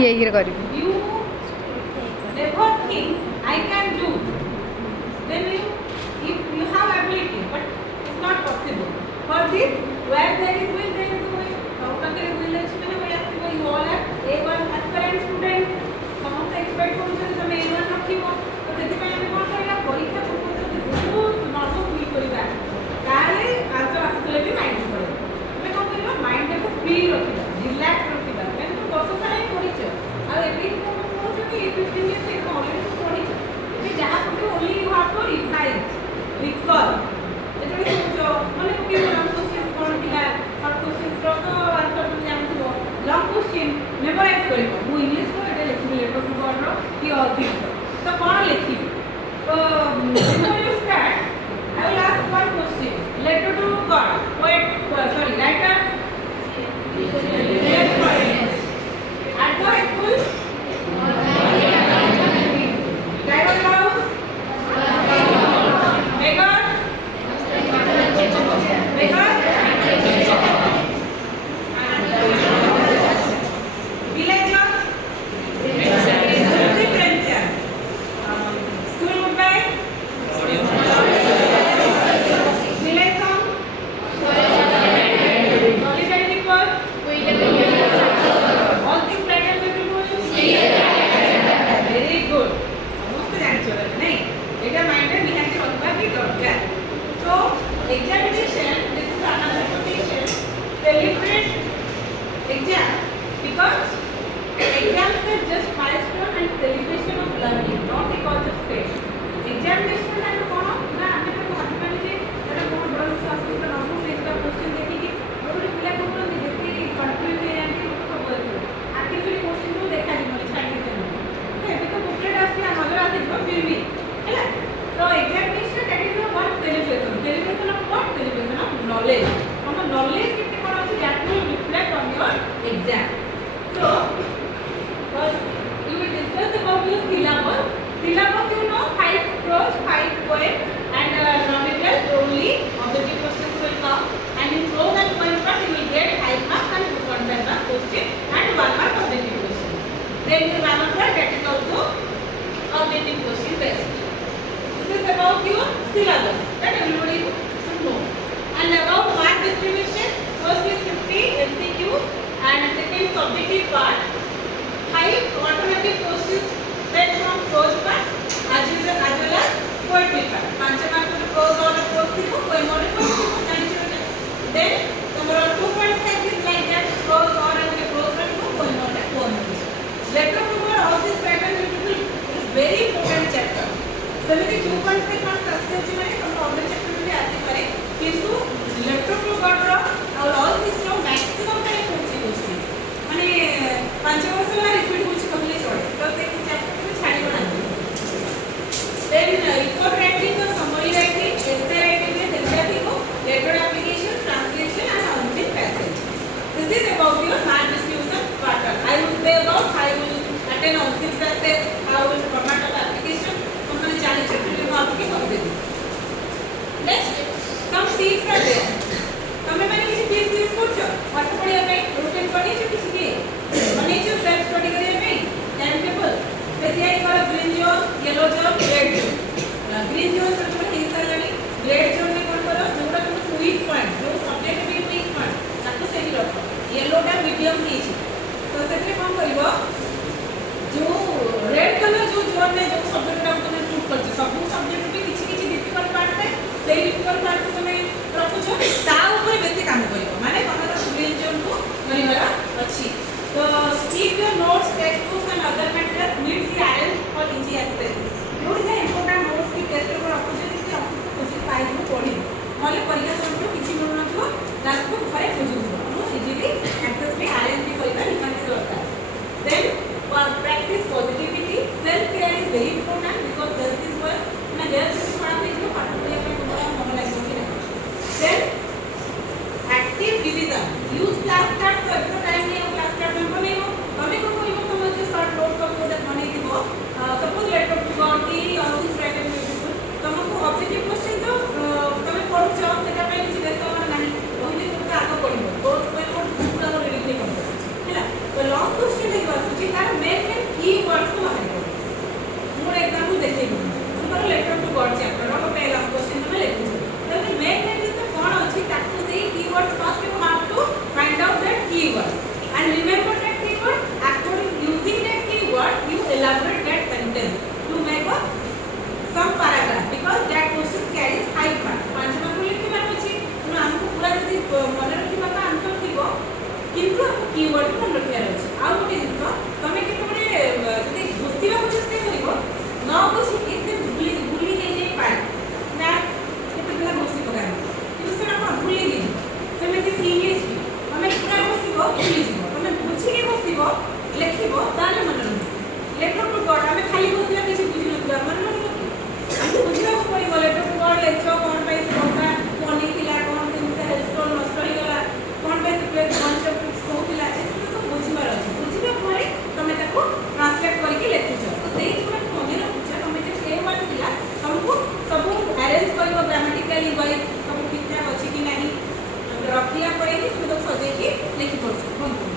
ଠିଆ ହେଇକିରି କରିବି। You never think I can do. Then if you have ability, but it's not possible. For this, where there is will, there is way. How can there will actually way ଆସିବ? You all are A1 aspirant students. ସମସ୍ତେ expect କରୁଛନ୍ତି ତମେ A1 ରଖିବ। ତ ସେଥିପାଇଁ ଆମେ କ'ଣ କରିବା? ପରୀକ୍ଷା ପୂର୍ବରୁ ଯଦି ବହୁତ ନର୍ଭସ୍ ଫିଲ୍ କରିବା, ତାହେଲେ ଆନ୍ସର ଆସିଥିଲେ ବି ମାଇଣ୍ଡ ପଡ଼ିବ। ଆମେ କ'ଣ କରିବା? ମାଇଣ୍ଡଟାକୁ ଫ୍ରି ରଖିବା, ରିଲାକ୍ସ ରଖିବା। କାହିଁକି ତୁମେ ବର୍ଷ ସାରା ହିଁ ପଢ଼ିଛ। ଆଉ ଏବେ କ'ଣ କହୁଛନ୍ତି? ଏଇ 15 years ଅଲରେଡ଼ି ପଢ଼ିଛ। ଏବେ ଯାହା ପଢ଼ିବ only you have to revise, recall. ଯେତେବେଳେ ଶୁଣୁଛ ମନେ ପକେଇବ ଲଙ୍ଗ କ୍ୱେଶ୍ଚିନ୍ କ'ଣ ଥିଲା, ସର୍ଟ କ୍ୱେଶ୍ଚିନ୍ସର ତ ଆନ୍ସର ତୁମେ ଜାଣିଥିବ। ଲଙ୍ଗ କ୍ୱେଶ୍ଚିନ୍ ମେମୋରାଇଜ୍ କରିବ। ମୁଁ ଇଂଲିଶର ଏଇଟା ଲେଖିବି ଲେଟର୍ ଟୁ ଗଡ଼୍ର କି ଅଧିକ ତ କ'ଣ ଲେଖିବି? ତ before you start, I will ask one question. Letter to God. Poet, sorry, writer. Yes, poet. At the high school. Driver house. Beggar. Beggar. Villager. Differential. School goodbye. Relay song. Solidarity work. All things that are beautiful. Very good. ସମସ୍ତେ ଜାଣିଛ ନାଇଁ ଏଇଟା ମାଇଣ୍ଡରେ ନିହାତି ରହିବା ବି ଦରକାର। So examination, this is another quotation. Celebrate exam because exams are just milestone and celebration of learning, not because of stress. Examination ମାନେ କ'ଣ ନା ଆମେ ତାକୁ ଭାବିବାନି ଯେ ଏଇଟା କ'ଣ ବଡ଼ ସଂସ୍କୃତ ନବୁ ସେଇଟା କ୍ୱେଶ୍ଚିନ୍ ଦେଖିକି ଗୋଟେ ପିଲା କ'ଣ କରନ୍ତି ବେଶୀ କନଫ୍ୟୁଜ୍ ହେଇଯାନ୍ତି ସବୁ ଆସିବ ଆକ୍ଚୁଆଲି କ୍ୱେଶ୍ଚିନ୍କୁ ଦେଖାଯିବନି ଛାଡ଼ିଦେବେ। ଏବେ ତ ବୁକଲେଟ୍ ଆସୁଛି ନଜର ଆସିଯିବ ଫିର୍ ବି ହେଲା। ତ examination that is one celebration. Celebration of what? Celebration of knowledge. ତମ ନଲେଜ୍ କେତେ କ'ଣ ଅଛି that will reflect on your exam. So first you will discuss about your syllabus. Syllabus you know 5 prose, 5 poem and nominal only objective questions will come, and in prose and poem part you will get 5 marks and 2.5 marks question and 1 mark objective question. Then the grammar part that is also objective question based. This is about your syllabus that everybody should know. And about mark distribution, first is 50 MCQs and second is objective part. 5 automatic questions set from prose part as well as poetry part. 5 mark for prose or poetry ko poem or poetry. Then number 2.5 is like that prose or prose part ko poem or poem. Letter to God, all this pattern beautiful is very important chapter. ସେମିତି 2.5 marks ଆସିଛି ମାନେ ତମ already ଚେଷ୍ଟା ବି ଆସିପାରେ, କିନ୍ତୁ letter to God ର ଆଉ all this ର maximum ଟାଇମ୍ ହେଉଛି କୋଶ୍ଚିନ୍ ମାନେ 5 ବର୍ଷ ହେଲା ରିପିଟ୍ ହେଉଛି କହିଲେ ଚଳେ। ତ ସେ ଚାପ୍ଟର ଛାଡ଼ିବ ନାହିଁ। Then report writing or summary writing, essay writing में ଯେମିତି ଥିବ letter application, translation and answering passage. This is about your mark distribution pattern. I will say about how you will attend answering passage, how you will format of application. तुमने जाने चाहिए कि आप क्या कर देंगे। Next, some tips are there. मन रखा तो आंसर थी किंतु आपको कीवर्ड मन रखार अच्छे आउ गोटे जिन तुम केतने घोषा चेष्टा कर न घोषिकी से भूली भूली नहीं पाए मैथ केते पिला घोषि पका कि से भूली नहीं सेमती इंग्लिश भी तुम पूरा घोषिब भूली जीव तुम बुझिकी घोषिब लेखिब ताले मन रही लेटर टू गॉड आम खाली घोषिला किसी बुझी ना मन रही आमको बुझा पड़ो लेटर टू गॉड लेख कौन पाई बसा मनी थी कौन हेल्थस्टोन नष्ट हो गला कौन पाई कनसेप्ट कहूला सब बुझार अच्छे बुझा पर तुम ट्रांसलेट करके लेखुच तो से मन रखुच तुम जो ए वर्ड था तुमको सब अरेंज कर ग्रामेटिकली वाइज सब ठीक ठाक अच्छी कि नहीं रखा पर तुम तो सजेकी लिखिप